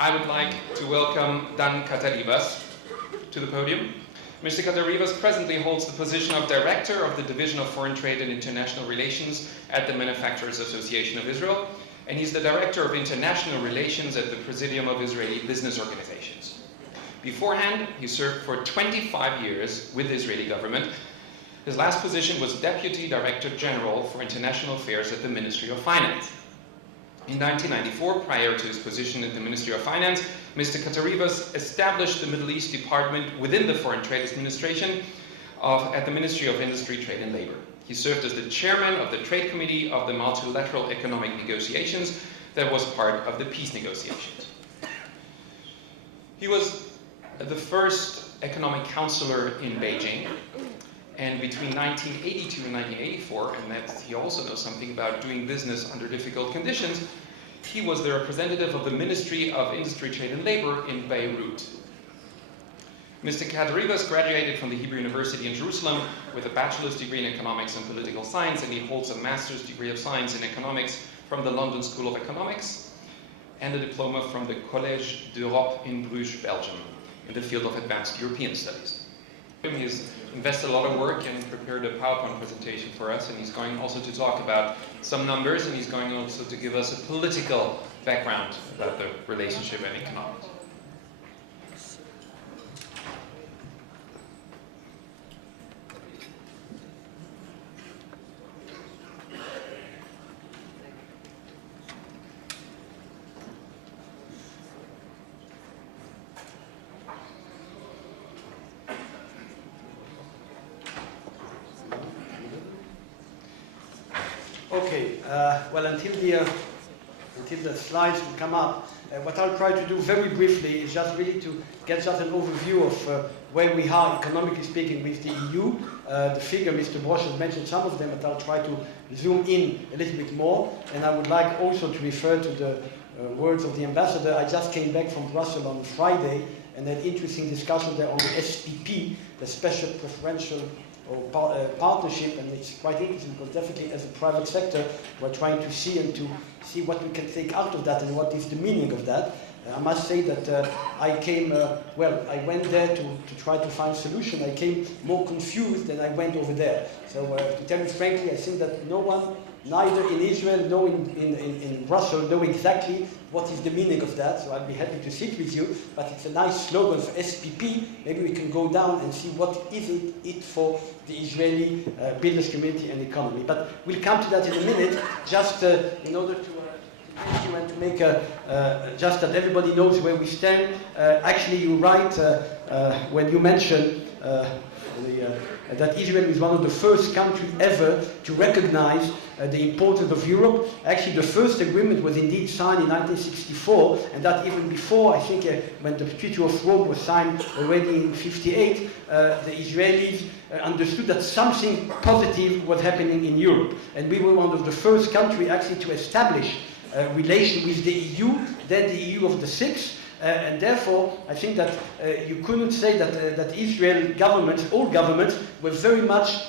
I would like to welcome Dan Catarivas to the podium. Mr. Catarivas presently holds the position of Director of the Division of Foreign Trade and International Relations at the Manufacturers Association of Israel, and he's the Director of International Relations at the Presidium of Israeli Business Organizations. Beforehand, he served for 25 years with the Israeli government. His last position was Deputy Director General for International Affairs at the Ministry of Finance. In 1994, prior to his position at the Ministry of Finance, Mr. Catarivas established the Middle East Department within the Foreign Trade Administration at the Ministry of Industry, Trade and Labor. He served as the chairman of the Trade Committee of the Multilateral Economic Negotiations that was part of the peace negotiations. He was the first economic counselor in Beijing, and between 1982 and 1984, and that he also knows something about doing business under difficult conditions, he was the representative of the Ministry of Industry, Trade and Labor in Beirut. Mr. Catarivas graduated from the Hebrew University in Jerusalem with a bachelor's degree in economics and political science, and he holds a master's degree of science in economics from the London School of Economics and a diploma from the Collège d'Europe in Bruges, Belgium, in the field of advanced European studies. He's invested a lot of work and prepared a PowerPoint presentation for us, and he's going also to talk about some numbers, and he's going also to give us a political background about the relationship and economics. Okay, well, until the slides will come up, what I'll try to do very briefly is just really to get just an overview of where we are, economically speaking, with the EU. The figure, Mr. Bosch has mentioned some of them, but I'll try to zoom in a little bit more. And I would like also to refer to the words of the ambassador. I just came back from Brussels on Friday and had interesting discussion there on the SPP, the Special Preferential partnership, and it's quite interesting because definitely as a private sector we're trying to see what we can take out of that and what is the meaning of that. I must say that I came, I went there to try to find a solution. I came more confused than I went over there. So to tell you frankly, I think that no one, neither in Israel nor in Brussels, know exactly what is the meaning of that. So I'd be happy to sit with you, but it's a nice slogan for SPP. Maybe we can go down and see what is it for the Israeli business community and economy. But we'll come to that in a minute, just in order to thank you and to make just that everybody knows where we stand. Actually, you're right when you mentioned that Israel is one of the first countries ever to recognize the importance of Europe. Actually, the first agreement was indeed signed in 1964, and that even before, I think, when the Treaty of Rome was signed already in 1958, the Israelis understood that something positive was happening in Europe. And we were one of the first countries actually to establish a relation with the EU, then the EU of the six. And therefore, I think that you couldn't say that Israel governments, all governments, were very much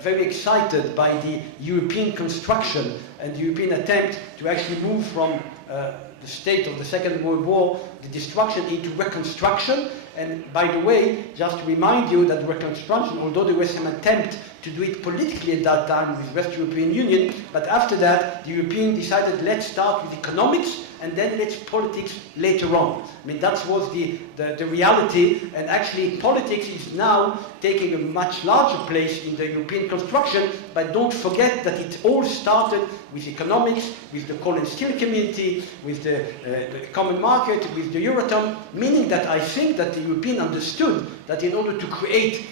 very excited by the European construction and the European attempt to actually move from the state of the Second World War, the destruction, into reconstruction. And by the way, just to remind you that reconstruction, although there was some attempt to do it politically at that time with West European Union, but after that, the Europeans decided, let's start with economics, and then let's politics later on. I mean, that was the reality, and actually politics is now taking a much larger place in the European construction, but don't forget that it all started with economics, with the coal and steel community, with the common market, with the Euratom, meaning that I think that the Europeans understood that in order to create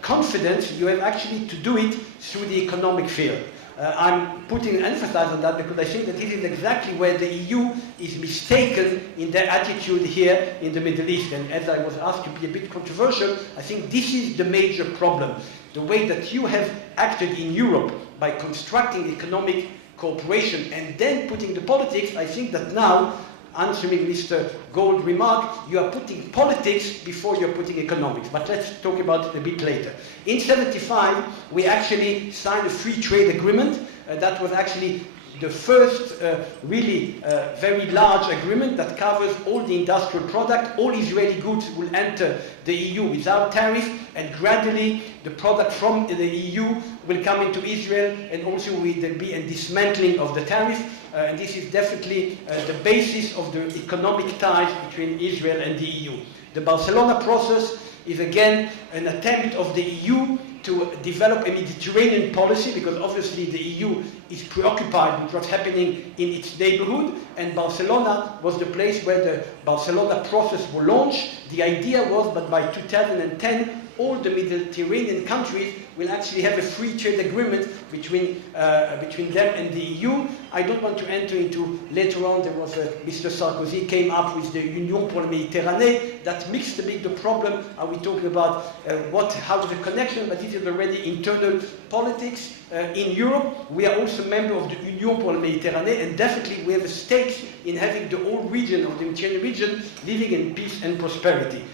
confidence, you have actually to do it through the economic field. I'm putting an emphasis on that because I think that this is exactly where the EU is mistaken in their attitude here in the Middle East. And as I was asked to be a bit controversial, I think this is the major problem. The way that you have acted in Europe by constructing economic cooperation and then putting the politics, I think that now, answering Mr. Gold's remark, you are putting politics before you're putting economics. But let's talk about it a bit later. In 1975, we actually signed a free trade agreement that was actually the first really very large agreement that covers all the industrial product. All Israeli goods will enter the EU without tariff, and gradually the product from the EU will come into Israel, and also there will be a dismantling of the tariff. And this is definitely the basis of the economic ties between Israel and the EU. The Barcelona process is again an attempt of the EU to develop a Mediterranean policy, because obviously the EU is preoccupied with what's happening in its neighborhood, and Barcelona was the place where the Barcelona process was launched. The idea was that by 2010 all the Mediterranean countries will actually have a free trade agreement between them and the EU. I don't want to enter into, later on there was Mr. Sarkozy came up with the Union pour la Méditerranée. That mixed a bit the problem. Are we talking about how is the connection? But this is already internal politics. In Europe, we are also a member of the Union pour la Méditerranée, and definitely we have a stake in having the whole region of the Mediterranean region living in peace and prosperity.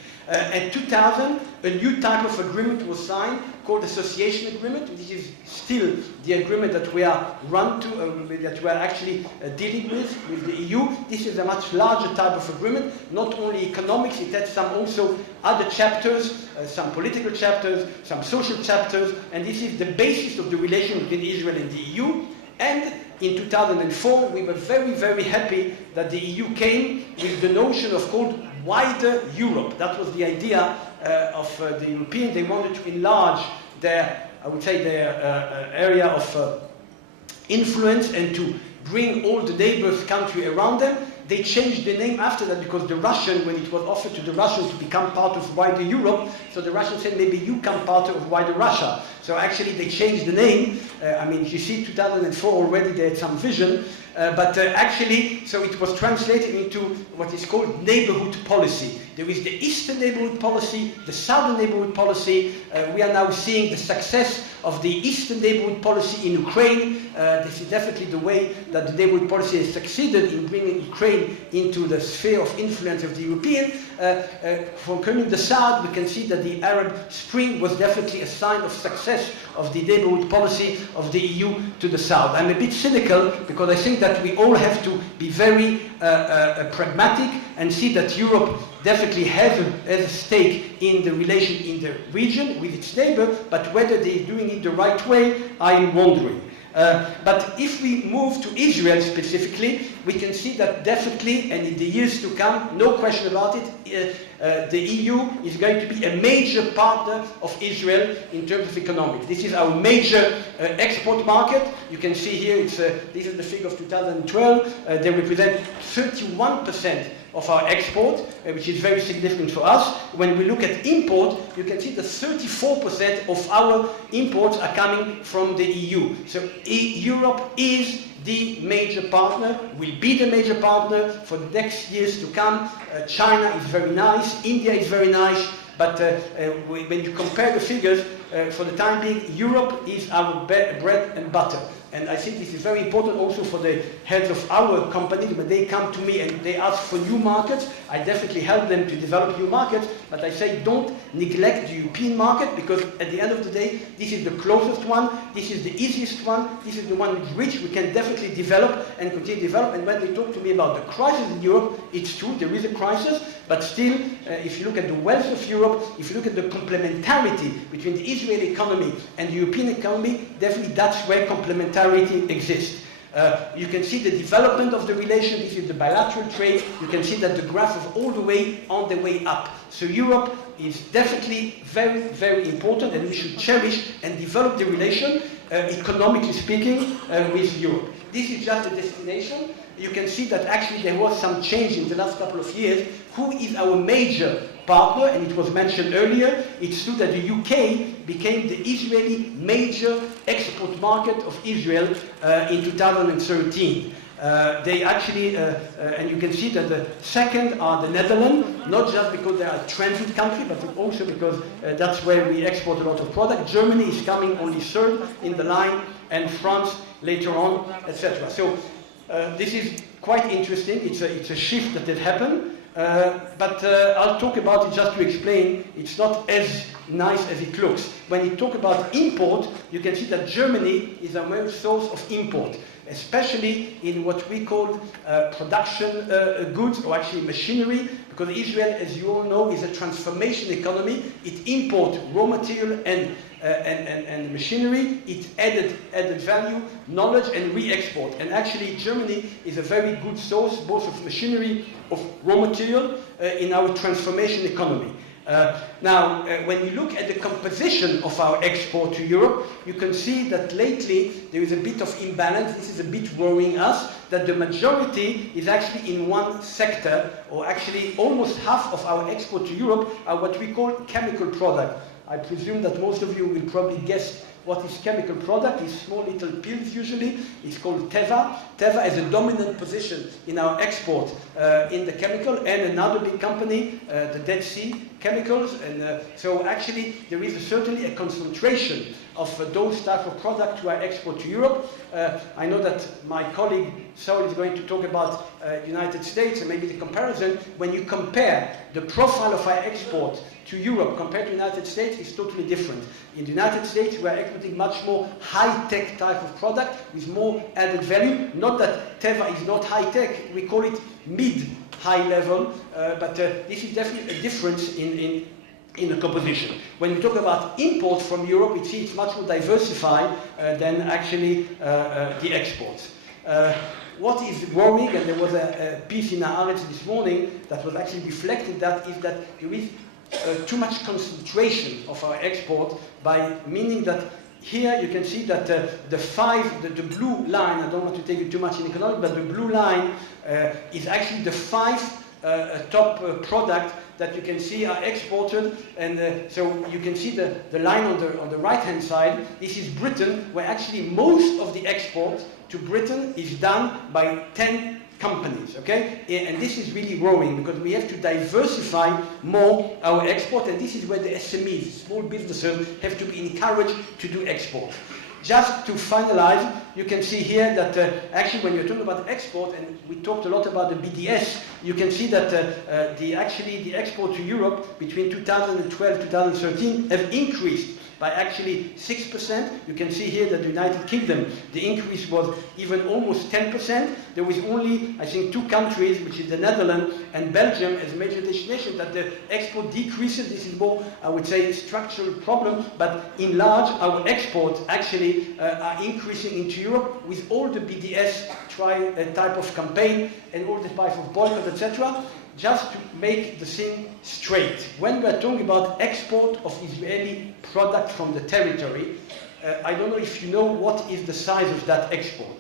In 2000, a new type of agreement was signed called Association Agreement. This is still the agreement that we are actually dealing with the EU. This is a much larger type of agreement, not only economics, it has some also other chapters, some political chapters, some social chapters, and this is the basis of the relation between Israel and the EU. And in 2004, we were very, very happy that the EU came with the notion of called wider Europe. That was the idea of the Europeans. They wanted to enlarge their, I would say, their area of influence and to bring all the neighbors' country around them. They changed the name after that because the Russian, when it was offered to the Russians to become part of wider Europe, so the Russians said maybe you come part of wider Russia. So actually they changed the name. I mean, you see 2004 already they had some vision, but actually, so it was translated into what is called neighborhood policy. There is the Eastern neighborhood policy, the Southern neighborhood policy. We are now seeing the success of the Eastern neighborhood policy in Ukraine. This is definitely the way that the neighborhood policy has succeeded in bringing Ukraine into the sphere of influence of the European. From coming the South, we can see that the Arab Spring was definitely a sign of success of the neighborhood policy of the EU to the South. I'm a bit cynical because I think that we all have to be very pragmatic and see that Europe definitely has a stake in the relation in the region with its neighbor, but whether they're doing it the right way, I'm wondering. But if we move to Israel specifically, we can see that definitely, and in the years to come, no question about it, the EU is going to be a major partner of Israel in terms of economics. This is our major export market. You can see here, this is the figure of 2012. They represent 31% of our export, which is very significant for us. When we look at import, you can see that 34% of our imports are coming from the EU. So Europe is the major partner, will be the major partner for the next years to come. China is very nice, India is very nice, but when you compare the figures, for the time being, Europe is our bread and butter. And I think this is very important also for the heads of our company. When they come to me and they ask for new markets, I definitely help them to develop new markets. But I say don't neglect the European market, because at the end of the day, this is the closest one, this is the easiest one, this is the one which we can definitely develop and continue to develop. And when they talk to me about the crisis in Europe, it's true, there is a crisis, but still, if you look at the wealth of Europe, if you look at the complementarity between the Israeli economy and the European economy, definitely that's where complementarity exists. You can see the development of the relation. This is the bilateral trade. You can see that the graph is all the way on the way up. So Europe is definitely very, very important, and we should cherish and develop the relation, economically speaking, with Europe. This is just a destination. You can see that actually there was some change in the last couple of years. Who is our major partner? And it was mentioned earlier. It's true that the UK became the Israeli major export market of Israel in 2013. They actually, and you can see that the second are the Netherlands, not just because they are a transit country, but also because that's where we export a lot of product. Germany is coming only third in the line, and France later on, etc. So this is quite interesting. It's a shift that has happened. But I'll talk about it just to explain. It's not as nice as it looks. When you talk about import, you can see that Germany is our main source of import. especially in what we call production goods, or actually machinery, because Israel, as you all know, is a transformation economy. It imports raw material and machinery, it added value, knowledge, and re-export. And actually Germany is a very good source both of machinery, of raw material in our transformation economy. Now, when you look at the composition of our export to Europe, you can see that lately there is a bit of imbalance. This is a bit worrying us, that the majority is actually in one sector, or actually almost half of our export to Europe are what we call chemical product. I presume that most of you will probably guess what is chemical product. It's small little pills usually. It's called Teva. Teva has a dominant position in our export in the chemical, and another big company, the Dead Sea Chemicals. And so actually there is certainly a concentration of those type of products to our export to Europe. I know that my colleague Saul is going to talk about United States and maybe the comparison. When you compare the profile of our export to Europe compared to the United States, is totally different. In the United States, we are exporting much more high-tech type of product with more added value. Not that Teva is not high-tech, we call it mid-high level, but this is definitely a difference in the composition. When we talk about import from Europe, we see it's much more diversified than actually the exports. What is worrying, and there was a piece in Haaretz this morning that was actually reflecting that, is that there is too much concentration of our export, by meaning that here you can see that the blue line, I don't want to take you too much in economics, but the blue line is actually the 5 top product that you can see are exported, and so you can see the line on the right hand side. This is Britain, where actually most of the export to Britain is done by 10 companies, okay? And this is really growing because we have to diversify more our export, and this is where the SMEs, small businesses, have to be encouraged to do export. Just to finalize, you can see here that actually when you're talking about export, and we talked a lot about the BDS, you can see that the export to Europe between 2012 and 2013 have increased by actually 6%. You can see here that the United Kingdom, the increase was even almost 10%. There was only, I think, 2 countries, which is the Netherlands and Belgium, as major destinations, that the export decreases. This is more, I would say, a structural problem, but in large, our exports actually are increasing into Europe with all the BDS type of campaign and all the type of boycott, etc. Just to make the thing straight, when we are talking about export of Israeli product from the territory, I don't know if you know what is the size of that export.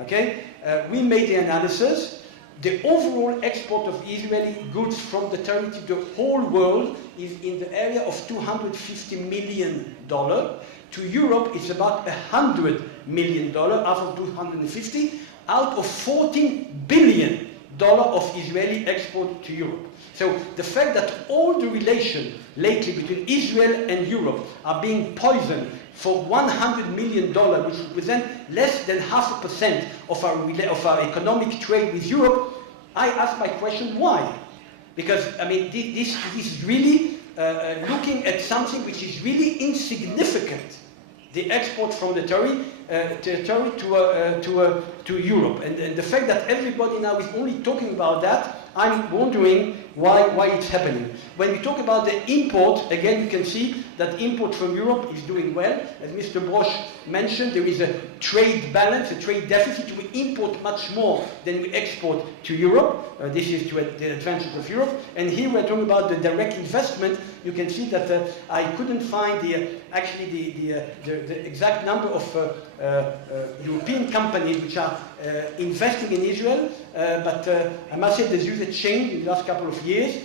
Okay, we made the analysis. The overall export of Israeli goods from the territory to the whole world is in the area of $250 million. To Europe, it's about $100 million out of 250, out of $14 billion of Israeli export to Europe. So the fact that all the relations lately between Israel and Europe are being poisoned for $100 million, which represent less than 0.5% of our economic trade with Europe, I ask my question, why? Because, I mean, this is really looking at something which is really insignificant, the export from the territory to Europe. And the fact that everybody now is only talking about that, I'm wondering why it's happening. When we talk about the import, again, you can see that import from Europe is doing well. As Mr. Brosch mentioned, there is a trade balance, a trade deficit. We import much more than we export to Europe. This is to the advantage of Europe. And here we're talking about the direct investment. You can see that I couldn't find the exact number of European companies which are investing in Israel, but I must say there's a change in the last couple of years.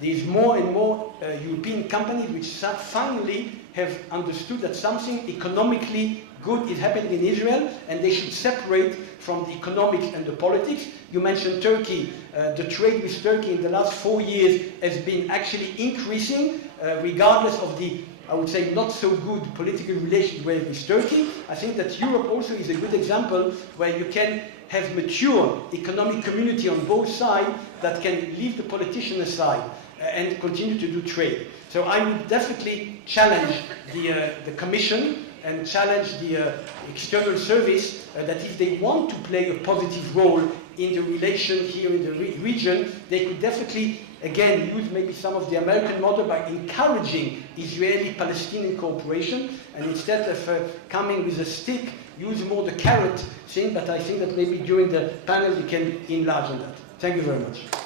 There's more and more European companies which finally have understood that something economically good is happening in Israel, and they should separate from the economics and the politics. You mentioned Turkey. The trade with Turkey in the last 4 years has been actually increasing, regardless of the, I would say, not so good political relations with Turkey. I think that Europe also is a good example where you can have mature economic community on both sides that can leave the politician aside and continue to do trade. So I would definitely challenge the Commission and challenge the external service that if they want to play a positive role in the relation here in the region, they could definitely, again, use maybe some of the American model by encouraging Israeli-Palestinian cooperation, and instead of coming with a stick, use more the carrot thing, but I think that maybe during the panel we can enlarge on that. Thank you very much.